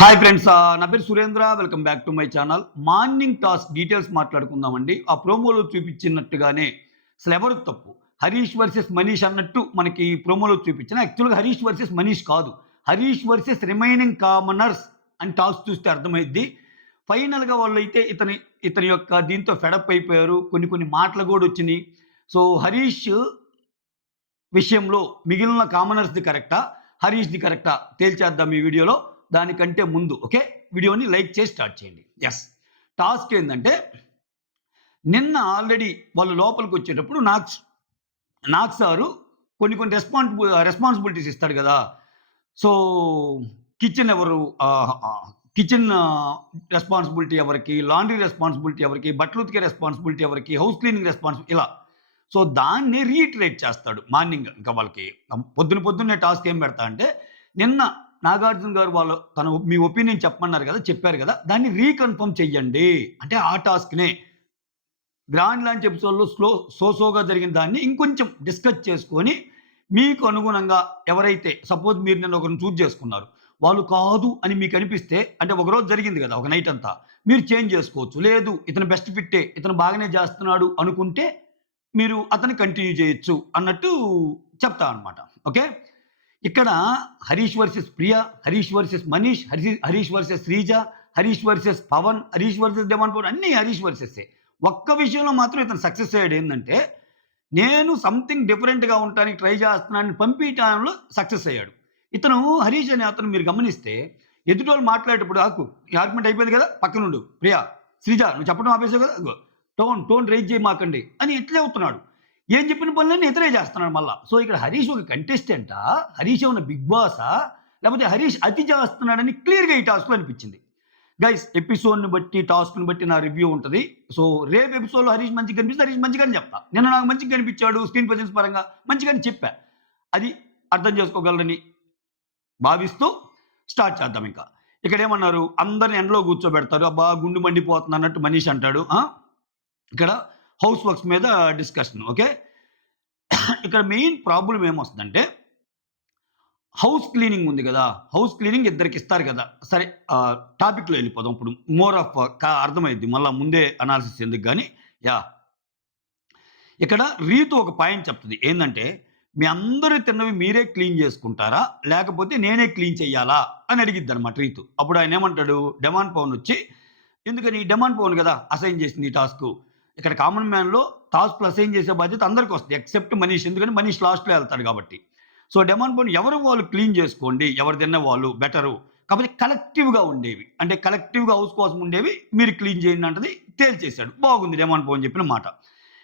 Hi friends, నా పేరు Surendra. Welcome back to my channel. Morning task details మాట్లాడుకుందామండి. ఆ ప్రోమోలో చూపించినట్టుగానే అసలు ఎవరు తప్పు? హరీష్ వర్సెస్ మనీష్ అన్నట్టు మనకి ప్రోమోలో చూపించిన యాక్చువల్‌గా హరీష్ వర్సెస్ మనీష్ కాదు. హరీష్ వర్సెస్ రిమైనింగ్ కామనర్స్ అని టాస్క్ చూస్తే అర్థమైద్ది. ఫైనల్‌గా వాళ్ళైతే ఇతని యొక్క దీంతో ఫెడప్ అయిపోయారు. కొన్ని కొన్ని మాటలు గూడా వచ్చినియి. సో, హరీష్ విషయంలో మిగిలిన కామనర్స్‌ది కరెక్టా? హరీష్‌ది కరెక్టా? తేల్చేద్దాం ఈ వీడియోలో. దానికంటే ముందు ఓకే. వీడియోని లైక్ చేసి స్టార్ట్ చేయండి. యెస్. టాస్క్ ఏందంటే నిన్న ఆల్రెడీ వాళ్ళు లోపలికొచ్చేటప్పుడు నాగ్ సారు కొన్ని కొన్ని రెస్పాన్సిబిలిటీస్ ఇస్తాడు గదా! సో, కిచెన్ ఎవరు కిచెన్ రెస్పాన్సిబిలిటీ ఎవరికి? లాండ్రీ రెస్పాన్సిబిలిటీ ఎవరికి? బట్టలు ఉతికే రెస్పాన్సిబిలిటీ ఎవరికి? హౌస్ క్లీనింగ్ ఇలా. సో, దాన్ని రీఇటరేట్ చేస్తాడు మార్నింగ్. ఇంకా వాళ్ళకి పొద్దున్నే టాస్క్ ఏం పెడతా అంటే, నిన్న నాగార్జున గారు మీ ఒపీనియన్ చెప్పమన్నారు గదా! చెప్పారు గదా! దాన్ని రీకన్ఫర్మ్ చెయ్యండి. అంటే ఆ టాస్క్‌నే గ్రాండ్ లాంచ్ ఎపిసోడ్‌లో సోగా జరిగిన దాన్ని ఇంకొంచెం డిస్కస్ చేసుకొని, మీకు అనుగుణంగా ఎవరైతే సపోజ్ మీరు నిన్న ఒకరిని చూజ్ చేసుకున్నారు. వాళ్ళు కాదు అని మీకనిపిస్తే అంటే ఒకరోజు జరిగింది గదా! ఒక నైట్ అంతా. మీరు చేంజ్ చేసుకోవచ్చు. లేదు ఇతను బెస్ట్ ఫిట్టే, ఇతను బాగానే చేస్తున్నాడు అనుకుంటే, మీరు అతన్ని కంటిన్యూ చేయొచ్చు అన్నట్టు చెప్తా అనమాట. ఓకే. ఇక్కడ Harish versus Priya, Harish versus Manish, Harish versus Sreeja, Harish versus Pavan, Harish versus demon Pavan అన్నీ హరీష్ వర్సెసే. ఒక్క విషయంలో మాత్రం ఇతను సక్సెస్ అయ్యాడు ఏందంటే, నేను సంథింగ్ డిఫరెంట్‌గా ఉండటానికి ట్రై చేస్తున్నానని పంపియటంలో సక్సెస్ అయ్యాడు. ఇతను హరీష్ అనే అతను మీరు గమనిస్తే ఎదుటోళ్ళు మాట్లాడేటప్పుడు ఈ ఆర్గ్యుమెంట్ అయిపోయింది కదా! పక్కనుండు. ప్రియ, శ్రీజ నువ్వు చెప్పడం ఆపేసావు కదా! ఇగో టోన్ రైజ్ చేయమాకండి అని ఇట్లే అవుతున్నాడు. ఏం చెప్పిన పనులన్నీ ఇతనే చేస్తున్నాడు మళ్ళా. సో, ఇక్కడ హరీష్ ఒక కంటెస్టెంటా? హరీష్ ఏమన్నా బిగ్ బాసా? లేకపోతే హరీష్ అతి చేస్తున్నాడని క్లియర్‌గా ఈ టాస్క్‌లో అనిపించింది. గైస్ ఎపిసోడ్‌ని బట్టి, టాస్క్‌ని బట్టి నా రివ్యూ ఉంటది. సో, రేపు ఎపిసోడ్‌లో హరీష్ మంచిగా కనిపిస్తే హరీష్ మంచిగానే చెప్తా. నిన్న నాకు మంచిగా కనిపించాడు స్క్రీన్ ప్రెజెన్స్ పరంగా మంచిగానే చెప్పా. అది అర్థం చేసుకోగలరని భావిస్తూ స్టార్ట్ చేద్దాం ఇంకా. ఇక్కడేమన్నారు అందరిని ఎండలో కూర్చోబెడతారు. అబ్బా! గుండు మండిపోతుంది అన్నట్టు మనీష్ అంటాడు. ఇక్కడ హౌస్ వర్క్స్ మీద డిస్కషన్. ఓకే. ఇక్కడ మెయిన్ ప్రాబ్లమ్ ఏమొస్తదంటే హౌస్ క్లీనింగ్ ఉంది గదా! హౌస్ క్లీనింగ్ ఇద్దరికిస్తారు గదా! సరే టాపిక్‌లో ఎళ్ళిపోదాం ఇప్పుడు. మోర్ ఆఫ్ అర్థమైద్ది. మళ్ళా ముందే అనాలిసిస్ ఎందుకు గాని. యాహ్! ఇక్కడ రీతు ఒక పాయింట్ చెప్తది. ఏందంటే, "మీ అందరూ తిన్నవి మీరే క్లీన్ జేసుకుంటారా? లేకపోతే నేనే క్లీన్ చెయ్యాలా?" అని అడిగిద్దనమాట రీతు. అప్పుడు ఆయనేమంటాడు, డెమాన్ పవన్ ఒచ్చి, ఎందుకని డెమాన్ పవన్ గదా! అసైన్ చేసింది ఈ టాస్కు. ఇక్కడ కామన్ మ్యాన్‌లో టాస్క్‌లు అసైన్ చేసే బాధ్యత అందరికొస్తది. ఎక్సెప్ట్ మనీష్. ఎందుకంటే మనీష్ లాస్ట్‌లో ఎళ్తాడు గాబట్టి. సో, డెమాన్ పవన్ ఎవరు వాళ్ళు క్లీన్ జేసుకోండి. ఎవరు తిన్న వాళ్ళు బెటరు. కాపోతే కలెక్టివ్‌గా ఉండేవి. అంటే కలెక్టివ్‌గా హౌస్ కోసం ఉండేవి మీరు క్లీన్ చేయండి అంటది తేల్చేసాడు. బాగుంది డెమాన్ పవన్ చెప్పిన మాట.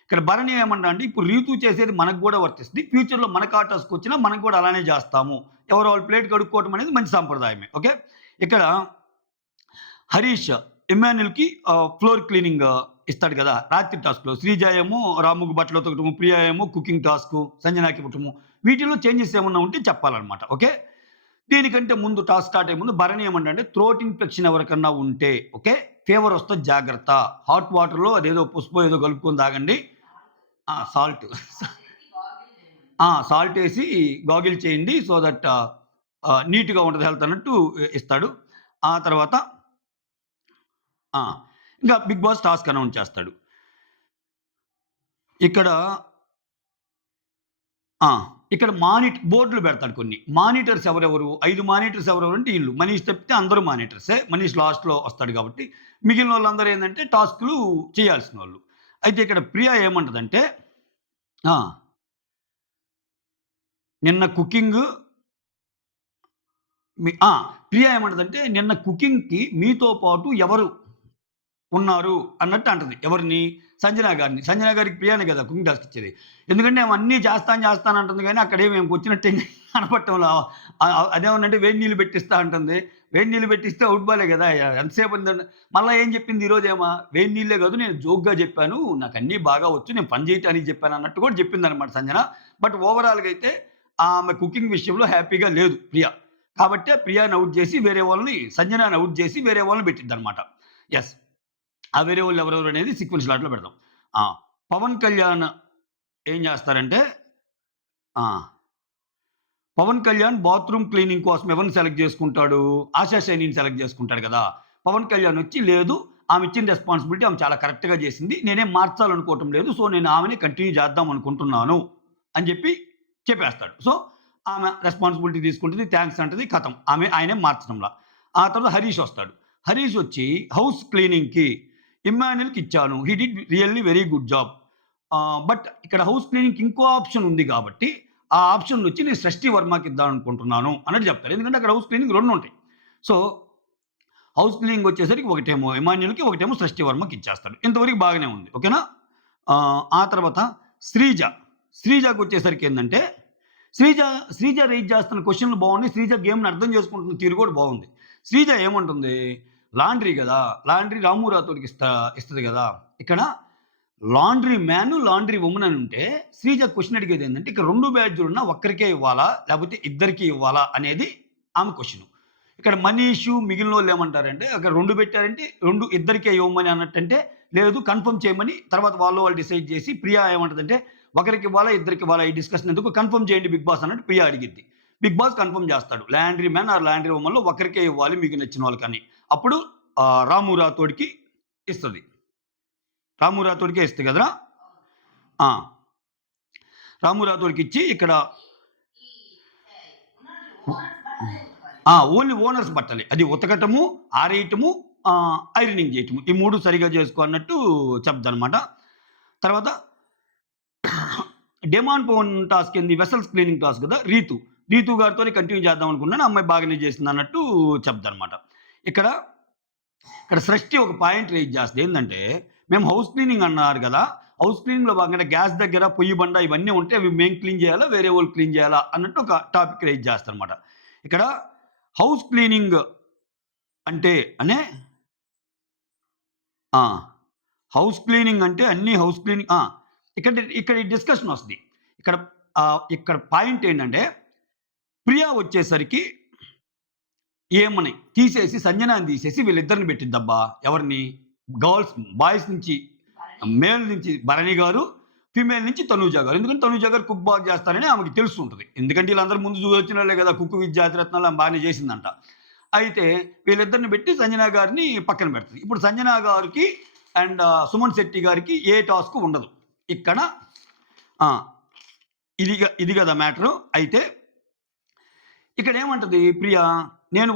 ఇక్కడ భరణి ఏమంటా అంటే ఇప్పుడు రీతు చేసేది మనకు గూడా వర్తిస్తది. ఫ్యూచర్‌లో మనకు ఆ టాస్కొచ్చినా మనం కూడా అలానే జేస్తాము. ఎవరు వాళ్ళు ప్లేట్ కడుక్కోవటం అనేది మంచి సాంప్రదాయమే. ఓకే. ఇక్కడ హరీష్ ఇమ్మాన్యుల్‌కి ఫ్లోర్ క్లీనింగ్ ఇస్తాడు గదా! రాత్రి టాస్క్‌లో. శ్రీజ ఏమో రాముకి బట్టలు ఉతకటము, ప్రియ ఏమో కుకింగ్ టాస్కు, సంజనాకి ఇవ్వటము. వీటిలో చేంజెస్ ఏమన్నా ఉంటే చెప్పాలన్నమాట. ఓకే. దీనికంటే ముందు టాస్క్ స్టార్ట్ అయ్యే ముందు భరణి ఏమంటాడంటే థ్రోట్ ఇన్ఫెక్షన్ ఎవరికన్నా ఉంటే ఓకే. ఫీవర్ వస్తే జాగ్రత్త. హాట్ వాటర్‌లో అదేదో పసుపో ఏదో కలుపుకొని తాగండి. సాల్ట్. సాల్ట్ ఏసి గాగిల్ చేయండి. సో దట్ నీట్‌గా ఉంటది హెల్త్ అన్నట్టు ఇస్తాడు. ఆ తర్వాత ఆ! ఇంకా బిగ్ బాస్ టాస్క్ అనౌన్స్ చేస్తాడు. ఇక్కడ ఆ! ఇక్కడ బోర్డ్‌లు పెడతాడు కొన్ని. మానిటర్స్ ఎవరెవరు? 5 మానిటర్స్ ఎవరెవరు అంటే ఈళ్ళు. మనీష్ తప్పితే అందరూ మానిటర్సే. మనీష్ లాస్ట్‌లో వస్తాడు కాబట్టి, మిగిలినోళ్ళందరూ ఏందంటే టాస్క్‌లు చేయాల్సినోళ్ళు. అయితే ఇక్కడ ప్రియ ఏమంటదంటే ఆ! నిన్న కుకింగ్ ప్రియ ఏమంటదంటే నిన్న కుకింగ్‌కి మీతో పాటు ఎవరు ఉన్నారు అన్నట్టు అంటది. ఎవరిని? సంజన గారిని. సంజన గారికి ప్రియానే కదా కుకింగ్ టాస్క్ ఇచ్చేది. ఎందుకంటే ఆమె అన్నీ చేస్తాను అంటుంది గానీ అక్కడేమి ఆమెకొచ్చినట్టు ఏం కనపడటంలా. అదేమన్నంటే వేడి నీళ్ళు పెట్టిస్తా అంటుంది. వేడి నీళ్ళు పెట్టిస్తే ఔట్ బాలే గదా! ఎంతసేపు ఉందండి. మళ్ళా ఏం చెప్పింది ఈరోజేమో, వేడి నీళ్ళే కాదు నేను జోక్‌గా చెప్పాను. నాకన్నీ బాగా వచ్చు. నేను పని చేయటానికి చెప్పాను అన్నట్టు కూడా చెప్పిందనమాట సంజన. బట్ ఓవరాల్‌గా అయితే ఆమె కుకింగ్ విషయంలో హ్యాపీగా లేదు ప్రియ. కాబట్టే ప్రియాని ఔట్ చేసి వేరే వాళ్ళని సంజనని ఔట్ చేసి వేరే వాళ్ళని పెట్టిద్దనమాట. యెస్. ఆ వేరే వాళ్ళు ఎవరెవరు అనేది సీక్వెన్స్ లాట్లో పెడదాం. ఆ! పవన్ కళ్యాణ్ ఏం చేస్తారంటే ఆ! పవన్ కళ్యాణ్ బాత్రూమ్ క్లీనింగ్ కోసం ఎవరిని సెలెక్ట్ చేసుకుంటాడు? ఆశా శైనిని సెలెక్ట్ చేసుకుంటాడు కదా! పవన్ కళ్యాణ్ వచ్చి లేదు ఆమె ఇచ్చిన రెస్పాన్సిబిలిటీ ఆమె చాలా కరెక్ట్‌గా చేసింది. నేనేం మార్చాలనుకోవటం లేదు. సో, నేను ఆమెనే కంటిన్యూ చేద్దాం అనుకుంటున్నాను అని చెప్పేస్తాడు. సో, ఆమె రెస్పాన్సిబిలిటీ తీసుకుంటది. థాంక్స్ అంటది. ఖతం. ఆయనేం మార్చడంలా. ఆ తర్వాత హరీష్ వస్తాడు. హరీష్ వచ్చి హౌస్ క్లీనింగ్‌కి ఇమ్మాన్యుయల్‌కి ఇచ్చాను. హి did really very good job. But ఇక్కడ హౌస్ క్లీనింగ్‌కి ఇంకో ఆప్షన్ ఉంది కాబట్టి ఆ ఆప్షన్ వచ్చి నేను సృష్టి వర్మకి ఇద్దాం అనుకుంటున్నాను అన్నట్టు చెప్తారు. ఎందుకంటే అక్కడ హౌస్ క్లీనింగ్ 2 ఉంటాయి. సో, హౌస్ క్లీనింగ్ వచ్చేసరికి ఒకటేమో ఇమాన్యుయల్‌కి, ఒకటేమో సృష్టి వర్మకి ఇచ్చేస్తాడు. ఇంతవరకు బాగానే ఉంది. ఓకేనా? ఆ తర్వాత శ్రీజ. శ్రీజకొచ్చేసరికి ఏందంటే శ్రీజ శ్రీజ రైజ్ చేస్తున్న క్వెషన్‌లు బాగున్నాయి. శ్రీజ గేమ్‌ని అర్థం చేసుకుంటున్న తీరు కూడా బాగుంది. శ్రీజ ఏమంటుంది? లాండ్రీ గదా! లాండ్రీ రాము రాథోడ్‌కి ఇస్తది గదా! ఇక్కడ లాండ్రీ మ్యాన్, లాండ్రీ వుమన్ అని ఉంటే శ్రీజ క్వెషన్ అడిగేది ఏంటంటే ఇక్కడ 2 బ్యాడ్జ్‌లున్నా ఒక్కరికే ఇవ్వాలా? లేకపోతే ఇద్దరికీ ఇవ్వాలా? అనేది ఆమె క్వెషను. ఇక్కడ మనీషు మిగిలినోళ్ళు ఏమంటారంటే అక్కడ 2 పెట్టారంటే 2 ఇద్దరికే ఇవ్వమని అన్నట్టంటే లేదు కన్ఫర్మ్ చేయమని తర్వాత వాళ్ళు డిసైడ్ చేసి ప్రియా ఏమంటదంటే ఒకరికి ఇవ్వాలా? ఇద్దరికి ఇవ్వాలా? ఈ డిస్కషన్ ఎందుకు కన్ఫర్మ్ చేయండి బిగ్ బాస్ అన్నట్టు ప్రియా అడిగిద్ది. బిగ్ బాస్ కన్ఫర్మ్ చేస్తాడు. లాండ్రీ మ్యాన్ ఆర్ లాండ్రీ వుమన్‌లో ఒకరికే ఇవ్వాలి మీకు నచ్చిన వాళ్ళకని. అప్పుడు రాము రాథోడ్‌కి ఇస్తది. రాము రాథోడ్‌కే ఇస్తది కదరా! ఆ! రాము రాథోడ్‌కి ఇచ్చి ఇక్కడ ఓన్లీ ఓనర్స్ బట్టలే. అది ఉతకటము, ఆరేయటము, ఐరనింగ్ చేయటము. ఈ 3 సరిగ్గా చేసుకో అన్నట్టు చెప్దనమాట. తర్వాత డెమాన్ పవన్ టాస్క్ ఏంది? వెసల్స్ క్లీనింగ్ టాస్క్ కదా! రీతు. రీతు గారితోనే కంటిన్యూ చేద్దాం అనుకున్నాను. ఆ అమ్మాయి బాగానే చేసిందన్నట్టు చెప్దనమాట. ఇక్కడ ఇక్కడ సృష్టి ఒక పాయింట్ రైజ్ చేస్తది. ఏందంటే మేము హౌస్ క్లీనింగ్ అన్నారు గదా! హౌస్ క్లీనింగ్‌లో భాగంగా గ్యాస్ దగ్గర పొయ్యి బండ ఇవన్నీ ఉంటే అవి మేము క్లీన్ చేయాలా? వేరే వాళ్ళు క్లీన్ చేయాలా? అన్నట్టు ఒక టాపిక్ రైజ్ చేస్తారనమాట. ఇక్కడ హౌస్ క్లీనింగ్ అంటే అనే ఆ! హౌస్ క్లీనింగ్ అంటే అన్నీ హౌస్ క్లీనింగ్ ఇక్కడ ఈ డిస్కషన్ వస్తది. ఇక్కడ పాయింట్ ఏంటంటే ప్రియా వచ్చేసరికి ఏమని తీసేసి సంజనాని తీసేసి వీళ్ళిద్దరిని పెట్టిద్దబ్బా! ఎవరిని? బాయ్స్ నుంచి మేల్ నుంచి భరణి గారు, ఫీమేల్ నుంచి తనూజ గారు. ఎందుకంటే తనూజ గారు కుక్ బాగా చేస్తారని ఆమెకి తెలుసుంటది. ఎందుకంటే వీళ్ళందరూ ముందు చూసొచ్చినోళ్ళే కదా! కుక్ విత్ జాతిరత్నాలు ఆమె బానే చేసిందంట. అయితే వీళ్ళిద్దరిని పెట్టి సంజన గారిని పక్కన పెడతది. ఇప్పుడు సంజన గారికి అండ్ సుమన్ శెట్టి గారికి ఏ టాస్క్ ఉండదు. ఇక్కడ ఆ! ఇది గదా మ్యాటరు. అయితే ఇక్కడేమంటది ప్రియ, నేను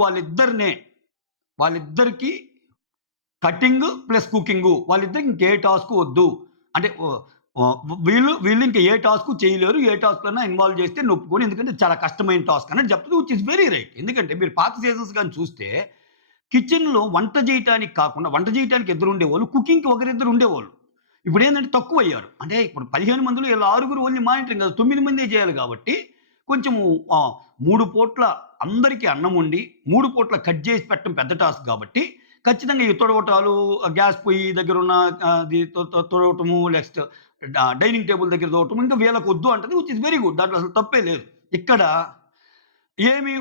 వాళ్ళిద్దరికీ కటింగ్ ప్లస్ కుకింగు. వాళ్ళిద్దరికి ఇంకే టాస్క్ వద్దు. అంటే వీళ్ళు ఇంక ఏ టాస్క్ చేయలేరు. ఏ టాస్క్‌లన్నా ఇన్వాల్వ్ చేస్తే నేను ఒప్పుకోను. ఎందుకంటే చాలా కష్టమైన టాస్క్ అన్నట్టు చెప్తది. Which is very right. ఎందుకంటే మీరు పాత సీజన్స్ గాని చూస్తే కిచెన్‌లో వంట చేయటానికి కాకుండా వంట చేయటానికి ఇద్దరు ఉండేవాళ్ళు. కుకింగ్‌కి ఒకరిద్దరు ఉండేవాళ్ళు. ఇప్పుడేందంటే తక్కువయ్యారు. అంటే ఇప్పుడు 15 మందిలో ఈళ్ళు 6 ఓన్లీ మానిటరింగ్ కాదు. 9 మందే చేయాలి కాబట్టి కొంచెము 3 పూట్ల అందరికీ అన్నం వండి, 3 పూట్ల కట్ చేసి పెట్టడం పెద్ద టాస్క్ కాబట్టి ఖచ్చితంగా ఈ తుడవటాలు, గ్యాస్ పొయ్యి దగ్గరున్న అది తుడవటము, నెక్స్ట్ డైనింగ్ టేబుల్ దగ్గర తుడవటం ఇంకా వీళ్ళకొద్దు అంటది. Which is very good. దాంట్లో అసలు తప్పే లేదు. ఇక్కడ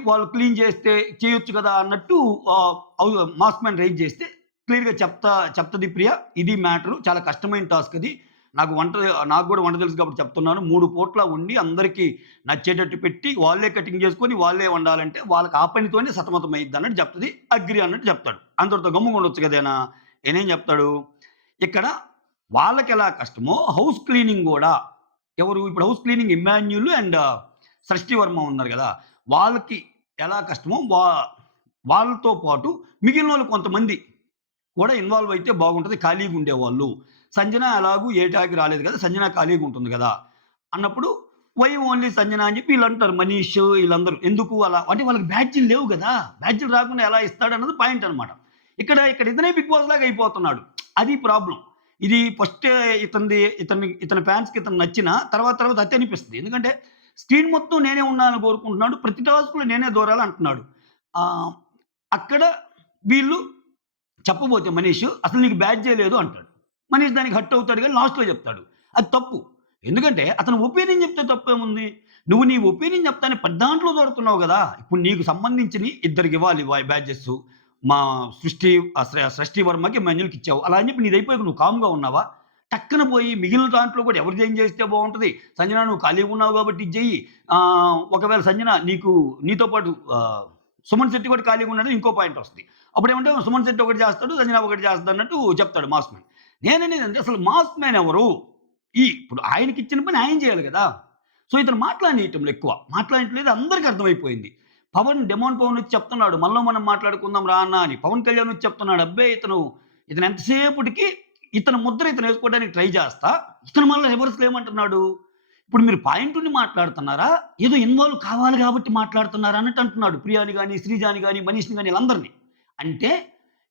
వాళ్ళు క్లీన్ చేస్తే చేయొచ్చు కదా అన్నట్టు మాస్ మ్యాన్ రైజ్ చేస్తే క్లియర్‌గా చెప్తది ప్రియ. ఇది మ్యాటరు. చాలా కష్టమైన టాస్క్ అది. నాకు గూడా వంట తెలుసు కాబట్టి చెప్తున్నాను. 3 పూట్ల వండి అందరికీ నచ్చేటట్టు పెట్టి, వాళ్ళే కటింగ్ చేసుకొని, వాళ్ళే వండాలంటే వాళ్ళకి ఆ పనితోనే సతమతమైద్దన్నట్టు చెప్తది. అగ్రీ అన్నట్టు చెప్తాడు. అంతటితో గమ్ముగా ఉండొచ్చు కదా ఈయన. ఈయనేం చెప్తాడు? ఇక్కడ వాళ్ళకెలా కష్టమో హౌస్ క్లీనింగ్ గూడా ఇప్పుడు హౌస్ క్లీనింగ్ ఇమ్మాన్యుల్ అండ్ సృష్టి వర్మ ఉన్నారు గదా! వాళ్ళకి ఎలా కష్టమో వాళ్ళతో పాటు మిగిలినోళ్ళు కొంతమంది కూడా ఇన్వాల్వ్ అయితే బాగుంటది. ఖాళీగా ఉండేవాళ్ళు. సంజన ఎలాగూ ఏటాకి రాలేదు కదా! సంజన ఖాళీగా ఉంటుంది కదా! అన్నప్పుడు వై ఓన్లీ సంజన అని చెప్పి ఈళ్ళంటారు. మనీష్ ఈళ్ళందరూ. ఎందుకు అలా? అంటే వాళ్ళకి బ్యాడ్జ్‌లు లేవు గదా! బ్యాడ్జ్‌లు రాకుండా ఎలా ఇస్తాడన్నది పాయింట్ అన్నమాట. ఇక్కడ ఇతనే బిగ్ బాస్ లాగా అయిపోతున్నాడు. అది ప్రాబ్లమ్. ఇది ఫస్టే ఇతని ఫ్యాన్స్‌కి ఇతను నచ్చినా తర్వాత అతి అనిపిస్తది. ఎందుకంటే స్క్రీన్ మొత్తం నేనే ఉండాలని కోరుకుంటున్నాడు. ప్రతి టాస్క్‌లో నేనే దూరాలి అంటున్నాడు. ఆహ్, అక్కడ వీళ్ళు చెప్పబోతే మనీష్ అసలు నీకు బ్యాడ్జే లేదు అంటాడు. మనీష్ దానికి హర్ట్ అవుతాడు గానీ లాస్ట్‌లో చెప్తాడు. అది తప్పు. ఎందుకంటే అతని ఒపీనియన్ చెప్తే తప్పేముంది? నువ్వు నీ ఒపీనియన్ చెప్తానికి పద్దాంట్లో దొరుకుతున్నావు గదా! ఇప్పుడు నీకు సంబంధించినయి ఇద్దరికివ్వాలి బ్యాడ్జెస్. మా సృష్టి వర్మకి, మాన్యుల్‌కి ఇచ్చావు. అలా అని చెప్పి నీదయిపోయాక నువ్వు కామ్‌గా ఉన్నావా? టక్కన పోయి మిగిలిన దాంట్లో కూడా ఎవరు జాయిన్ చేస్తే బాగుంటది. సంజన నువ్వు ఖాళీగా ఉన్నావు కాబట్టి ఇది చెయ్యి. ఒకవేళ సంజన నీతో పాటు సుమన్ శెట్టి కూడా ఖాళీగా ఉన్నాడు ఇంకో పాయింట్ వస్తది. అప్పుడేమంటే సుమన్ శెట్టి ఒకటి చేస్తాడు, సంజన ఒకటి చేస్తది అన్నట్టు చెప్తాడు మాస్ మ్యాన్. నేననేదంటే అసలు మాస్ మ్యాన్ ఎవరు? ఇప్పుడు ఆయనకిచ్చిన పని ఆయన చేయాలి కదా! సో ఇతను మాట్లాడనీయటంలో ఎక్కువ. మాట్లాడట్లేదు అందరికి అర్థమైపోయింది. డెమోన్ పవన్ వచ్చి చెప్తున్నాడు. మనలో మనం మాట్లాడుకుందాం రా అన్న అని. పవన్ కళ్యాణ్ వచ్చి చెప్తున్నాడు. అబ్బే ఇతను ఎంతసేపటికి ఇతని ముద్ర ఇతను వేసుకోవడానికి ట్రై చేస్తా, ఇతను మళ్ళీ రివర్స్‌లో ఏమంటున్నాడు? ఇప్పుడు మీరు పాయింట్ ఉండి మాట్లాడుతున్నారా? ఏదో ఇన్వాల్వ్ కావాలి కాబట్టి మాట్లాడుతున్నారా అన్నట్టు అంటున్నాడు. ప్రియాని గాని, శ్రీజాని గాని, మనీష్‌ని గాని వీళ్ళందరిని. అంటే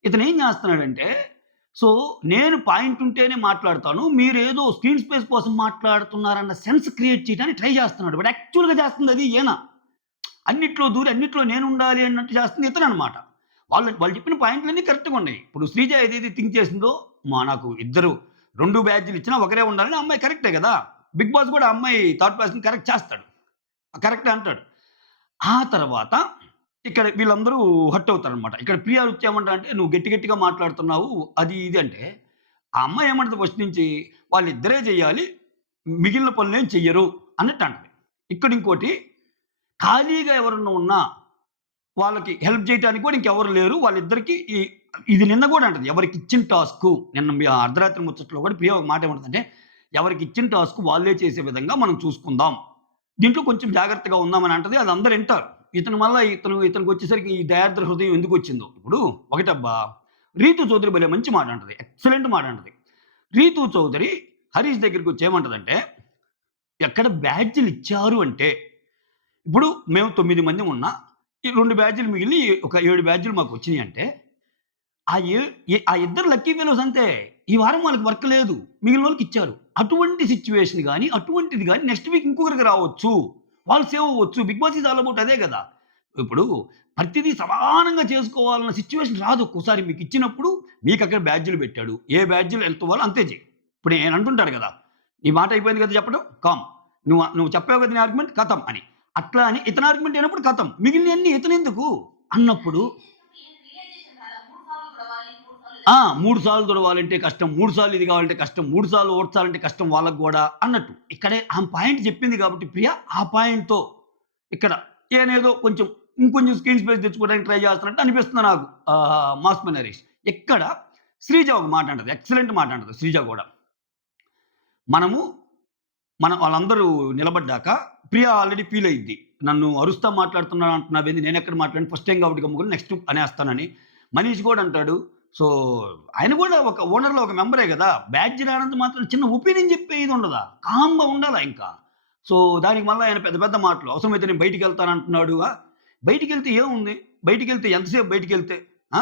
ఇతనేం చేస్తున్నాడంటే, సో నేను పాయింట్ ఉంటేనే మాట్లాడతాను. మీరేదో స్క్రీన్ స్పేస్ కోసం మాట్లాడుతున్నారన్న సెన్స్ క్రియేట్ చేయడానికి ట్రై చేస్తున్నాడు. బట్ యాక్చువల్‌గా చేస్తుంది అది ఈయన. అన్నిట్లో దూరి అన్నిట్లో నేనుండాలి అన్నట్టు చేస్తుంది ఇతననమాట. వాళ్ళు చెప్పిన పాయింట్లన్నీ కరెక్ట్‌గా ఉన్నాయి. ఇప్పుడు శ్రీజ ఏదైతే థింక్ చేసిందో, నాకు ఇద్దరు 2 బ్యాడ్జ్‌లు ఇచ్చినా ఒకరే ఉండాలని ఆ అమ్మాయి కరెక్టే కదా! బిగ్ బాస్ కూడా ఆ అమ్మాయి థాట్ ప్రాసెస్‌ని కరెక్ట్ చేస్తాడు. కరెక్టే అంటాడు. ఆ తర్వాత ఇక్కడ వీళ్ళందరూ హర్ట్ అవుతారనమాట. ఇక్కడ ప్రియా వచ్చి ఏమంటదంటే, "నువ్వు గట్టి గట్టిగా మాట్లాడుతున్నావు" అది ఇది అంటే, ఆ అమ్మాయి ఏమంటది ఫస్ట్ నుంచి, "వాళ్ళిద్దరే చేయాలి. మిగిలిన పనులేం చెయ్యరు" అన్నట్టు అంటది. ఇక్కడ ఇంకోటి, ఖాళీగా ఎవరన్నా ఉన్నా వాళ్ళకి హెల్ప్ చేయటానికి కూడా ఇంకెవరు లేరు. వాళ్ళిద్దరికీ ఇది నిన్న గూడా అంటది. ఎవరికిచ్చిన టాస్కు నిన్న అర్ధరాత్రి ముచ్చట్లో కూడా ప్రియ ఒక మాట ఏమంటదంటే, ఎవరికిచ్చిన టాస్క్ వాళ్ళే చేసే విధంగా మనం చూసుకుందాం. దీంట్లో కొంచెం జాగ్రత్తగా ఉందామని అంటది. అది అందరూ ఇంటారు. ఇతనికొచ్చేసరికి ఈ దయార్ద్ర హృదయం ఎందుకొచ్చిందో. ఇప్పుడు ఒకటబ్బా, రీతు చౌదరి భలే మంచి మాట అంటది. ఎక్సలెంట్ మాట అంటది. రీతు చౌదరి హరీష్ దగ్గరికొచ్చి ఏమంటదంటే, ఎక్కడ బ్యాడ్జ్‌లు ఇచ్చారు అంటే, ఇప్పుడు మేము 9 మందిం ఉన్నా, ఈ 2 బ్యాడ్జ్‌లు మిగిలి ఒక 7 బ్యాడ్జ్‌లు మాకొచ్చినియంటే, ఆ ఇద్దరు లక్కీ ఫెలోస్ అంతే. ఈ వారం వాళ్ళకి వర్క్ లేదు. మిగిలినోళ్ళకిచ్చారు. అటువంటి సిట్యుయేషన్ గాని, అటువంటిది గాని నెక్స్ట్ వీక్ ఇంకొకరికి రావచ్చు. వాళ్ళు సేవ్ అవ్వచ్చు. Big Boss is all about అదే గదా! ఇప్పుడు ప్రతిదీ సమానంగా చేసుకోవాలన్న సిట్యుయేషన్ రాదు. ఒక్కోసారి మీకిచ్చినప్పుడు మీకక్కడ బ్యాడ్జ్‌లు పెట్టాడు. ఏ బ్యాడ్జ్‌లు ఎంత ఇవ్వాలో అంతే చెయి. ఇప్పుడు నేను అంటుంటాడు గదా! నీ మాట అయిపోయింది కదా చెప్పడం. కామ్. నువ్వు చెప్పావు కదా నీ ఆర్గ్యుమెంట్ ఖతం అని. అట్లా అని ఇతని ఆర్గ్యుమెంట్ అయినప్పుడు ఖతం. మిగిలినయన్నీ ఇతనెందుకు అన్నప్పుడు 3 సార్లు తుడవాలంటే కష్టం. 3 సార్లు ఇది కావాలంటే కష్టం. 3 సార్లు ఓడ్చాలంటే కష్టం వాళ్ళకి గూడా అన్నట్టు. ఇక్కడే ఆమె పాయింట్ చెప్పింది కాబట్టి ప్రియ ఆ పాయింట్‌తో ఇక్కడ ఈయనేదో ఇంకొంచెం స్క్రీన్ స్పేస్ తెచ్చుకోవడానికి ట్రై చేస్తున్నట్టు అనిపిస్తుంది నాకు. Mass men Harish. ఇక్కడ శ్రీజ ఒక మాట అంటది. ఎక్సలెంట్ మాట అంటది శ్రీజ గూడా. వాళ్ళందరూ నిలబడ్డాక ప్రియ ఆల్రెడీ ఫీల్ అయ్యిద్ది. నన్ను అరుస్తా మాట్లాడుతున్నాను అంటున్నావేంది? నేనెక్కడ మాట్లాడాను? ఫస్ట్ టైమ్ కాబట్టి గమ్ముకుని నెక్స్ట్ అనేస్తానని. మనీష్ గూడా అంటాడు. సో, ఆయన గూడా ఒక ఓనర్‌లో ఒక మెంబరే గదా! బ్యాడ్జ్ రానంత మాత్రం చిన్న ఒపీనియన్ చెప్పే ఇది ఉండదా? కామ్‌గా ఉండాలా ఇంకా. సో, దానికి మళ్ళా ఆయన పెద్ద పెద్ద మాటలు. అవసరమైతే నేను బయటికెళ్తానంటున్నాడు. బయటికెళ్తే ఏముంది? బయటికెళ్తే ఎంతసేపు బయటికెళ్తే? ఆ!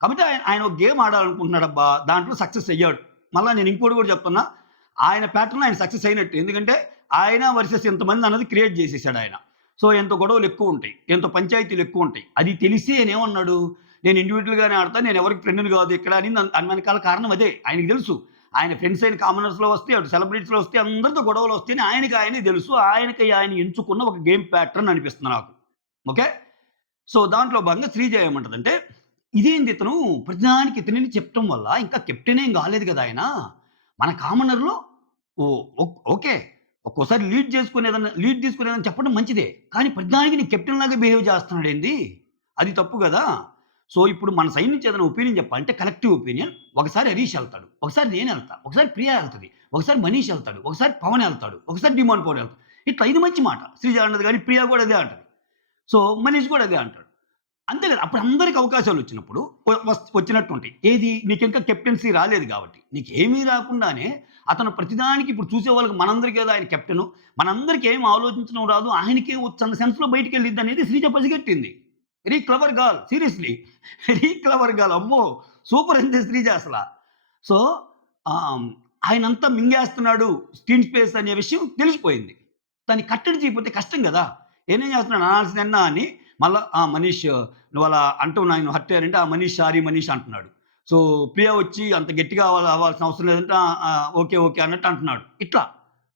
కాబట్టి ఆయన ఒక గేమ్ ఆడాలనుకుంటున్నాడబ్బా! దాంట్లో సక్సెస్ అయ్యాడు. మళ్ళా నేను ఇంకోటి గూడా చెప్తున్నా. ఆయన ప్యాటర్న్‌లో ఆయన సక్సెస్ అయినట్టు. ఎందుకంటే ఆయన వర్సెస్ ఇంతమంది అన్నది క్రియేట్ చేసేసాడాయన. సో, ఎంత గొడవలు ఎక్కువుంటాయి. ఎంత పంచాయతీలు ఎక్కువుంటాయి. అది తెలిసి ఆయనేమన్నాడు? నేను ఇండివిడ్యువల్‌గానే ఆడతాను. నేను ఎవరికీ ఫ్రెండ్‌ని కాదు ఇక్కడ అని వెనకాల కారణం అదే. ఆయనకి తెలుసు. ఆయన ఫ్రెండ్స్ అయిన కామనర్స్‌లో వస్తాయి, అటు సెలబ్రిటీస్‌లో వస్తాయి, అందరితో గొడవలు వస్తాయని ఆయనకే తెలుసు. ఆయన ఎంచుకున్న ఒక గేమ్ ప్యాటర్న్ అనిపిస్తుంది నాకు. ఓకే. సో, దాంట్లో భాగంగా శ్రీజ ఏమంటదంటే, ఇదేంది ఇతను ప్రతిదానికి ఇతనిని చెప్పటం వల్ల ఇంకా కెప్టెన్ ఏం కాలేదు కదా ఆయన. మన కామనర్‌లో ఓకే. ఒక్కోసారి లీడ్ తీసుకునేదని చెప్పడం మంచిదే. కానీ ప్రతిదానికి నీ కెప్టెన్ లాగా బిహేవ్ చేస్తున్నాడేంది? అది తప్పు గదా! సో, ఇప్పుడు మన సైడ్ నుంచి ఏదైనా ఒపీనియన్ చెప్పాలంటే కలెక్టివ్ ఒపీనియన్. ఒకసారి హరీష్ ఎళ్తాడు. ఒకసారి నేనెళ్తా. ఒకసారి ప్రియ ఎళ్తది. ఒకసారి మనీష్ ఎళ్తాడు. ఒకసారి పవన్ ఎళ్తాడు. ఒకసారి డిమాండ్ పవన్ ఎళ్తాడు. ఇట్లా ఇది మంచి మాట. శ్రీజ అన్నది గాని, ప్రియ గూడా అదే అంటది. సో, మనీష్ గూడా అదే అంటాడు. అంతే కదా! అప్పుడు అందరికి అవకాశాలొచ్చినప్పుడు వచ్చినట్టుంటాయి. ఏది? నీకింకా కెప్టెన్సీ రాలేదు గాబట్టి. నీకేమీ రాకుండానే అతను ప్రతిదానికి ఇప్పుడు చూసేవాళ్ళకి మనందరికీ ఏదో ఆయన కెప్టెను. మనందరికి ఏం ఆలోచించడం రాదు. ఆయనకే వచ్చన్న సెన్స్‌లో బయటికెళ్ళిద్దనేది శ్రీజ పసిగట్టింది. Very clever girl. Seriously. Very clever girl. అమ్మో! సూపర్ అంతే శ్రీజ అసల. సో, ఆహ్, ఆయనంతా మింగేస్తున్నాడు స్క్రీన్ స్పేస్ అనే విషయం తెలిసిపోయింది. దాన్ని కట్టడి చేయకపోతే కష్టం గదా! నేనేం చేస్తున్నాను అనాల్సిందన్నా అని మళ్ళా మనీష్ నువ్వలా అంటూ నన్ను హర్ట్ అయ్యారంటే, మనీష్ సారీ మనీష్ అంటున్నాడు. సో, ప్రియ వచ్చి అంత గట్టిగా అవ్వాల్సిన అవసరం లేదంటే ఓకే. ఓకే. అన్నట్టు అంటున్నాడు. ఇట్లా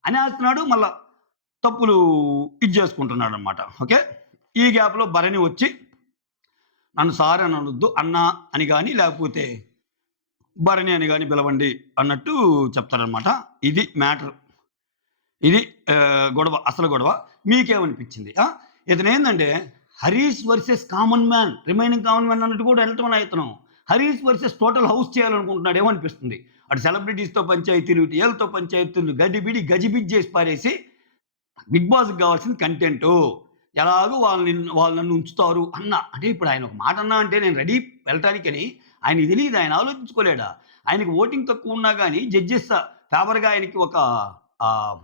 అనేస్తున్నాడు. మళ్ళా తప్పులు ఇది చేసుకుంటున్నాడనమాట. ఓకే. ఈ గ్యాప్‌లో భరణి వచ్చి నన్ను సార్ అని అనొద్దు. అన్నా అని గాని లేకపోతే భరణి అని గాని పిలవండి అన్నట్టు చెప్తారనమాట. ఇది మ్యాటర్. ఇది గొడవ. అసలు గొడవ. మీకేమనిపించింది? ఇతనేందంటే Harish versus common man, remaining common man అన్నట్టు కూడా వెళ్ళటం ఇతను. హరీష్ వర్సెస్ టోటల్ హౌస్ చేయాలనుకుంటున్నాడేమో అనిపిస్తుంది. అటు సెలబ్రిటీస్‌తో పంచాయతీలు, ఇటు ఈళ్ళతో పంచాయతీలు గడిబిడి గజిబిజి చేసి పారేసి బిగ్ బాస్‌కి గావాల్సింది కంటెంటు. ఎలాగో వాళ్ళు నన్ను ఉంచుతారు అంటే ఇప్పుడు ఆయన ఒక మాట అన్నా అంటే నేను రెడీ వెళ్ళటానికని ఆయనకి తెలీదా? ఆయన ఆలోచించుకోలేడా? ఆయనకి ఓటింగ్ తక్కువున్నా గాని జడ్జెస్ ఫేవర్‌గా ఆయనకి ఆహ్,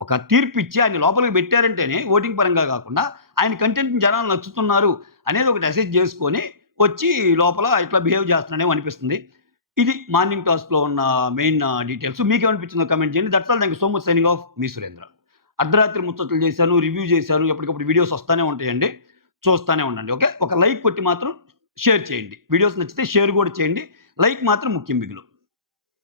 ఒక తీర్పిచ్చి ఆయన్ని లోపలికి పెట్టారంటేనే ఓటింగ్ పరంగా గాకుండా ఆయన కంటెంట్‌ని జనాలు నచ్చుతున్నారు అనేది ఒకటి అసెస్ జేసుకొని వచ్చి లోపల ఇట్లా బిహేవ్ చేస్తున్నాడేమో అనిపిస్తుంది. ఇది మార్నింగ్ టాస్క్‌లో ఉన్న మెయిన్ డీటెయిల్స్. మీకేమనిపించిందో కామెంట్ చేయండి. That's all. Thank you so much. Signing off. మీ సురేంద్ర. అర్ధరాత్రి ముచ్చట్లు చేశాను, రివ్యూ చేశాను. ఎప్పటికప్పుడు వీడియోస్ వస్తానే ఉంటాయండి. చూస్తానే ఉండండి. ఓకే. ఒక లైక్ కొట్టి మాత్రం షేర్ చేయండి. వీడియోస్ నచ్చితే షేర్ కూడా చేయండి. లైక్ మాత్రం ముఖ్యం బిగులు.